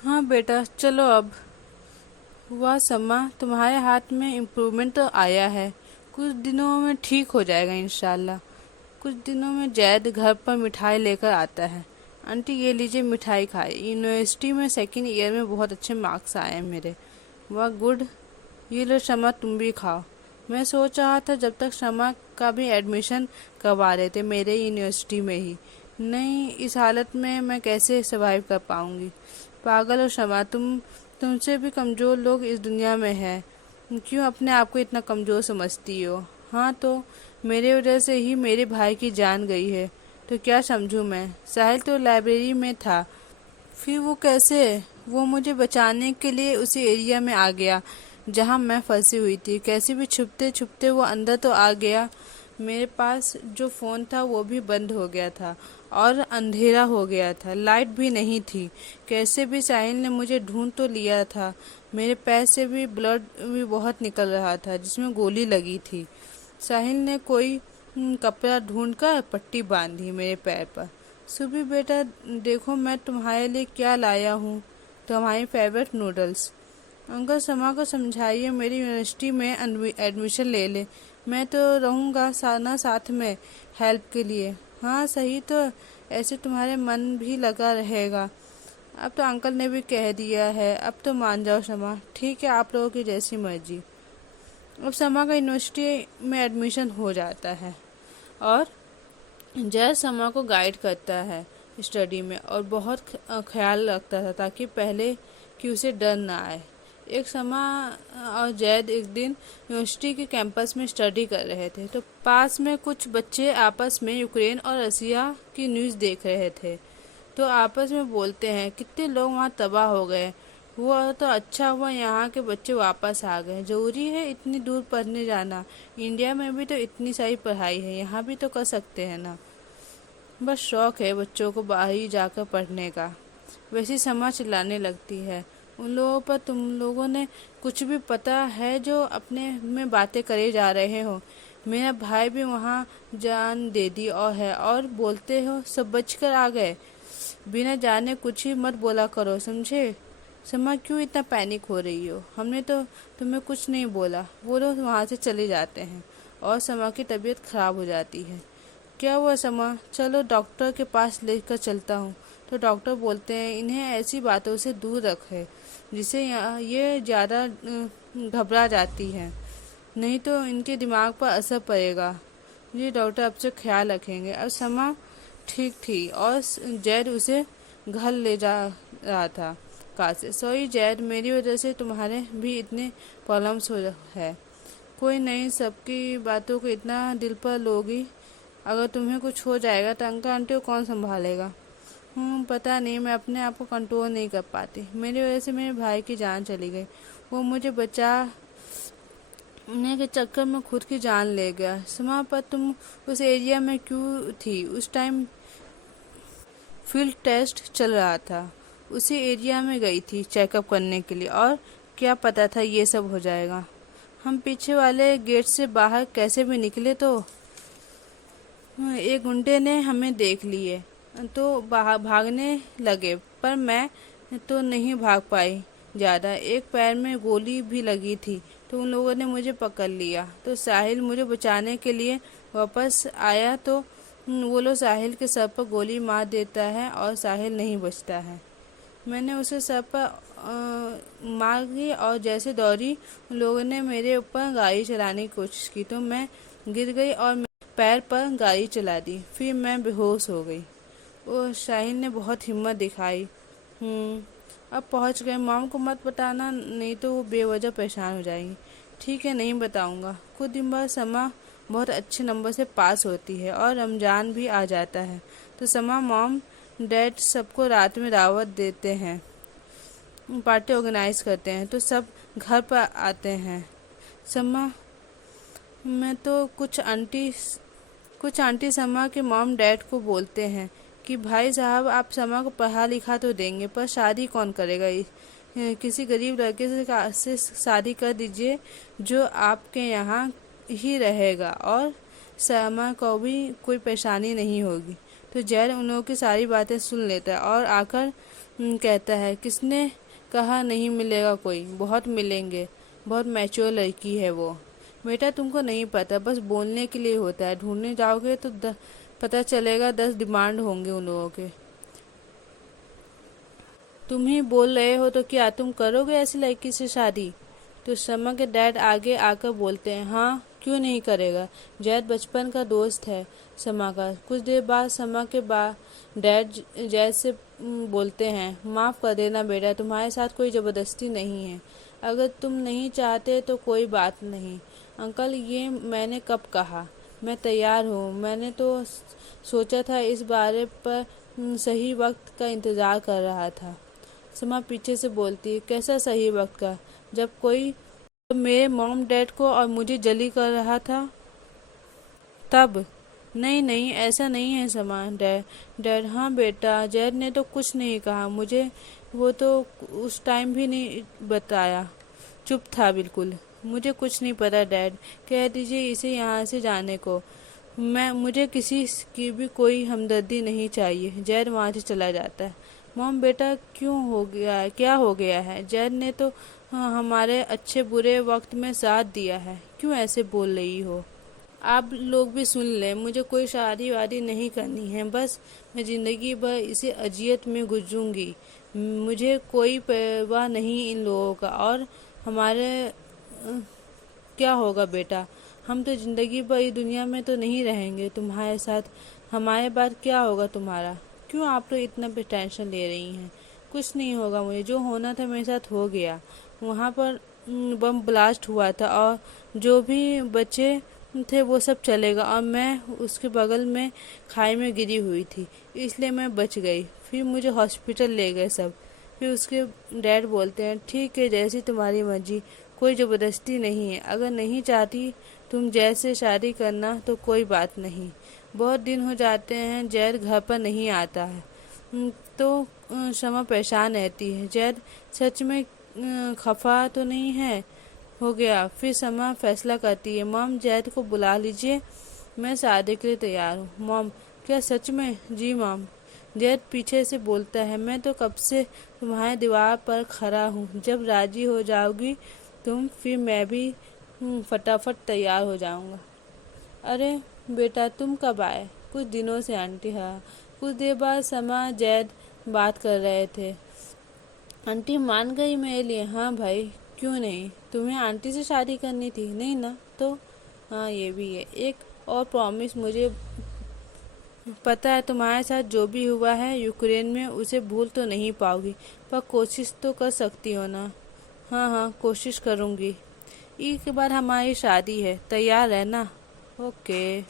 हाँ बेटा, चलो अब। हुआ समा, तुम्हारे हाथ में इम्प्रूवमेंट तो आया है। कुछ दिनों में ठीक हो जाएगा इंशाल्लाह। कुछ दिनों में जैद घर पर मिठाई लेकर आता है। आंटी ये लीजिए मिठाई खाए। यूनिवर्सिटी में सेकंड ईयर में बहुत अच्छे मार्क्स आए हैं मेरे। वाह गुड। ये लो शमा, तुम भी खाओ। मैं सोच रहा था जब तक शमा का भी एडमिशन करवा रहे थे मेरे यूनिवर्सिटी में ही। नहीं, इस हालत में मैं कैसे सर्वाइव कर पाऊंगी। पागल हो शमा, तुमसे भी कमज़ोर लोग इस दुनिया में हैं। क्यों अपने आप को इतना कमज़ोर समझती हो। हाँ तो मेरे वजह से ही मेरे भाई की जान गई है, तो क्या समझूं मैं। साहिल तो लाइब्रेरी में था। फिर वो कैसे? वो मुझे बचाने के लिए उसी एरिया में आ गया जहां मैं फंसी हुई थी। कैसे भी छुपते छुपते वो अंदर तो आ गया। मेरे पास जो फ़ोन था वो भी बंद हो गया था और अंधेरा हो गया था, लाइट भी नहीं थी। कैसे भी साहिल ने मुझे ढूंढ तो लिया था। मेरे पैर से भी ब्लड भी बहुत निकल रहा था जिसमें गोली लगी थी। साहिल ने कोई कपड़ा ढूंढकर पट्टी बांधी मेरे पैर पर। सुबह बेटा, देखो मैं तुम्हारे लिए क्या लाया हूँ। तुम्हारी फेवरेट नूडल्स। अंकल समा को समझाइए मेरी यूनिवर्सिटी में एडमिशन ले ले। मैं तो रहूँगा साना साथ में हेल्प के लिए। हाँ सही तो, ऐसे तुम्हारे मन भी लगा रहेगा। अब तो अंकल ने भी कह दिया है, अब तो मान जाओ समा। ठीक है, आप लोगों की जैसी मर्जी। अब समा का यूनिवर्सिटी में एडमिशन हो जाता है और जय समा को गाइड करता है स्टडी में और बहुत ख्याल रखता था ताकि पहले कि उसे डर ना आए। एक समा और जैद एक दिन यूनिवर्सिटी के कैंपस में स्टडी कर रहे थे तो पास में कुछ बच्चे आपस में यूक्रेन और रसिया की न्यूज़ देख रहे थे। तो आपस में बोलते हैं कितने लोग वहाँ तबाह हो गए। वो तो अच्छा हुआ यहाँ के बच्चे वापस आ गए। जरूरी है इतनी दूर पढ़ने जाना। इंडिया में भी तो इतनी सारी पढ़ाई है, यहाँ भी तो कर सकते हैं ना। बस शौक है बच्चों को बाहर ही जाकर पढ़ने का। वैसी समाज चिल्लाने लगती है। उन लोगों पर तुम लोगों ने कुछ भी पता है जो अपने में बातें करे जा रहे हो। मेरा भाई भी वहाँ जान दे दी और है और बोलते हो सब बचकर आ गए। बिना जाने कुछ ही मत बोला करो, समझे। समा क्यों इतना पैनिक हो रही हो। हमने तो तुम्हें कुछ नहीं बोला। वो लोग वहाँ से चले जाते हैं और समा की तबीयत खराब हो जाती है। क्या हुआ समा, चलो डॉक्टर के पास लेकर चलता हूँ। तो डॉक्टर बोलते हैं इन्हें ऐसी बातों से दूर रखें जिससे ये ज़्यादा घबरा जाती हैं, नहीं तो इनके दिमाग पर असर पड़ेगा। ये डॉक्टर अब से ख्याल रखेंगे। अब समा ठीक थी और जैद उसे घर ले जा रहा था कार से। सॉरी जैद, मेरी वजह से तुम्हारे भी इतने प्रॉब्लम्स हो है। कोई नहीं, सबकी बातों को इतना दिल पर लोगी। अगर तुम्हें कुछ हो जाएगा तो अंकल आंटी को कौन संभालेगा। पता नहीं, मैं अपने आप को कंट्रोल नहीं कर पाती। मेरी वजह से मेरे भाई की जान चली गई। वो मुझे बचाने के चक्कर में खुद की जान ले गया। समा, पर तुम उस एरिया में क्यों थी उस टाइम? फील्ड टेस्ट चल रहा था, उसी एरिया में गई थी चेकअप करने के लिए। और क्या पता था ये सब हो जाएगा। हम पीछे वाले गेट से बाहर कैसे भी निकले तो एक गुंडे ने हमें देख लिए तो भागने लगे, पर मैं तो नहीं भाग पाई ज़्यादा। एक पैर में गोली भी लगी थी तो उन लोगों ने मुझे पकड़ लिया। तो साहिल मुझे बचाने के लिए वापस आया तो वो लोग साहिल के सर पर गोली मार देता है और साहिल नहीं बचता है। मैंने उसे सर पर मार दी और जैसे दौड़ी उन लोगों ने मेरे ऊपर गाड़ी चलाने की कोशिश की तो मैं गिर गई और पैर पर गाड़ी चला दी। फिर मैं बेहोश हो गई। ओ, शाहीन ने बहुत हिम्मत दिखाई। अब पहुंच गए। मॉम को मत बताना, नहीं तो वो बेवजह परेशान हो जाएंगी। ठीक है, नहीं बताऊंगा। कुछ दिन बाद समा बहुत अच्छे नंबर से पास होती है और रमज़ान भी आ जाता है तो समा मॉम डैड सबको रात में दावत देते हैं, पार्टी ऑर्गेनाइज करते हैं तो सब घर पर आते हैं। समा मैं तो कुछ आंटी समा के मॉम डैड को बोलते हैं कि भाई साहब आप समा को पढ़ा लिखा तो देंगे पर शादी कौन करेगा। किसी गरीब लड़के से शादी कर दीजिए जो आपके यहाँ ही रहेगा और समा को भी कोई परेशानी नहीं होगी। तो जैद उन लोगों की सारी बातें सुन लेता है और आकर कहता है, किसने कहा नहीं मिलेगा कोई, बहुत मिलेंगे, बहुत मैच्योर लड़की है वो। बेटा तुमको नहीं पता, बस बोलने के लिए होता है, ढूंढने जाओगे तो पता चलेगा 10 डिमांड होंगे उन लोगों के। तुम ही बोल रहे हो तो क्या तुम करोगे ऐसी लड़की से शादी? तो शमा के डैड आगे आकर बोलते हैं, हाँ क्यों नहीं करेगा, जैद बचपन का दोस्त है शमा का। कुछ देर बाद शमा के डैड जैद से बोलते हैं, माफ़ कर देना बेटा, तुम्हारे साथ कोई ज़बरदस्ती नहीं है, अगर तुम नहीं चाहते तो कोई बात नहीं। अंकल ये मैंने कब कहा, मैं तैयार हूँ, मैंने तो सोचा था इस बारे पर सही वक्त का इंतज़ार कर रहा था। समा पीछे से बोलती है, कैसा सही वक्त का, जब कोई मेरे मॉम डैड को और मुझे जली कर रहा था तब? नहीं नहीं ऐसा नहीं है समा। डैड हाँ बेटा, जैद ने तो कुछ नहीं कहा मुझे, वो तो उस टाइम भी नहीं बताया, चुप था बिल्कुल। मुझे कुछ नहीं पता डैड, कह दीजिए इसे यहाँ से जाने को, मुझे किसी की भी कोई हमदर्दी नहीं चाहिए। जैद वहाँ से चला जाता है। मॉम बेटा क्यों हो गया है, क्या हो गया है? जैद ने तो हमारे अच्छे बुरे वक्त में साथ दिया है, क्यों ऐसे बोल रही हो? आप लोग भी सुन लें, मुझे कोई शादी वादी नहीं करनी है, बस मैं ज़िंदगी भर इसी अजियत में गुजरूंगी। मुझे कोई परवाह नहीं इन लोगों का। और हमारे क्या होगा बेटा, हम तो ज़िंदगी भर इस दुनिया में तो नहीं रहेंगे तुम्हारे साथ, हमारे बाद क्या होगा तुम्हारा? क्यों आप लोग इतना पे टेंशन ले रही हैं? कुछ नहीं होगा, मुझे जो होना था मेरे साथ हो गया। वहाँ पर बम ब्लास्ट हुआ था और जो भी बचे थे वो सब चलेगा, और मैं उसके बगल में खाई में गिरी हुई थी, इसलिए मैं बच गई। फिर मुझे हॉस्पिटल ले गए सब। फिर उसके डैड बोलते हैं, ठीक है जैसी तुम्हारी मर्जी, कोई ज़बरदस्ती नहीं है, अगर नहीं चाहती तुम जैद से शादी करना तो कोई बात नहीं। बहुत दिन हो जाते हैं जैद घर पर नहीं आता है। तो शमा परेशान रहती है, जैद सच में खफा तो नहीं है? हो गया। फिर शमा फैसला करती है, मॉम जैद को बुला लीजिए, मैं शादी के लिए तैयार हूँ। मॉम क्या सच में? जी मॉम। जैद पीछे से बोलता है, मैं तो कब से तुम्हारे दीवार पर खड़ा हूँ, जब राजी हो जाओगी तुम फिर मैं भी फटाफट तैयार हो जाऊँगा। अरे बेटा तुम कब आए? कुछ दिनों से आंटी। हाँ। कुछ देर बाद शमा जैद बात कर रहे थे। आंटी मान गई मेरे लिए? हाँ भाई, क्यों नहीं, तुम्हें आंटी से शादी करनी थी नहीं ना? तो हाँ ये भी है। एक और प्रॉमिस, मुझे पता है तुम्हारे साथ जो भी हुआ है यूक्रेन में उसे भूल तो नहीं पाओगी, पर कोशिश तो कर सकती हो ना? हाँ हाँ कोशिश करूँगी। ईद के बाद हमारी शादी है, तैयार रहना। ओके।